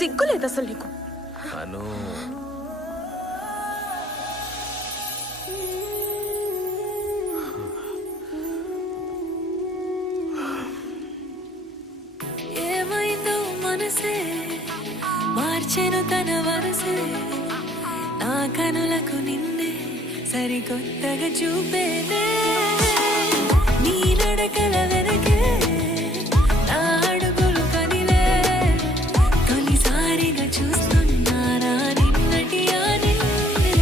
సిగ్గులేదు అసలు నీకు. అను ఏమైందో మనసే మార్చెను తన వరసే, నా కనులకు నిన్నే సరికొత్తగా చూపేదే. నీ నడకల వెనకే నా అడుగులు కదిలే, తొలిసారిగా చూస్తున్నారా నిన్నటి ఆ నిన్నే.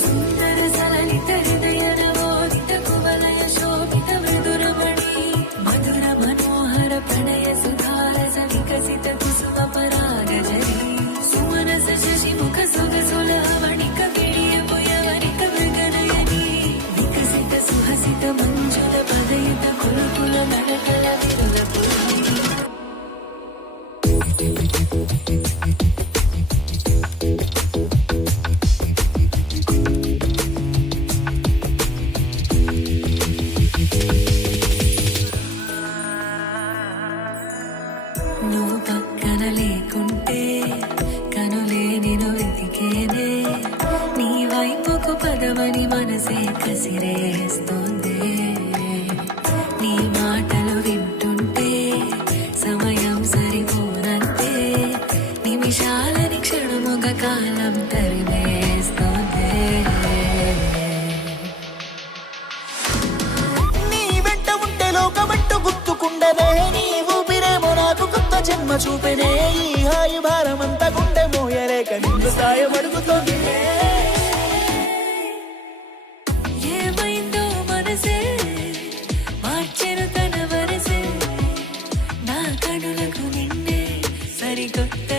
సుందర సలలిత హృదయన మోదిత కువలయ శోభిత మృదురమణి, మధుర మనోహర ప్రణయ సుధారస వికసిత కుసుమ పరాగజరి, సుమనస శశిముఖ సొగసుల వణిక విడియపు యవనిక మృగనయని, వికసిత సుహసిత మంజుల పదయుత కులుకుల నడకల విరుల పురుని. నువ్వు పక్కన లేకుంటే కనులే నిన్ను వెతికేనే, నీ వైపుకు పదమని మనసే కసిరేస్తోంది. నీ మాటలు వింటుంటే సమయం సరిపోనంతే, నిమిషాలని క్షణముగా కాలం తరిమేస్తోంది. నీ వెంట ఉంటే లోకమంటూ గుర్తుకుండదే, నీ ఊపిరేమో నాకు కొత్త జన్మ చూపెనే. ఈ హాయి భారమంతా గుండె మోయలేక నిన్ను సాయం అడుగుతోంది. ఏమైందో మనసే మార్చెను తన వరసే, నా కనులకు నిన్నే సరికొత్త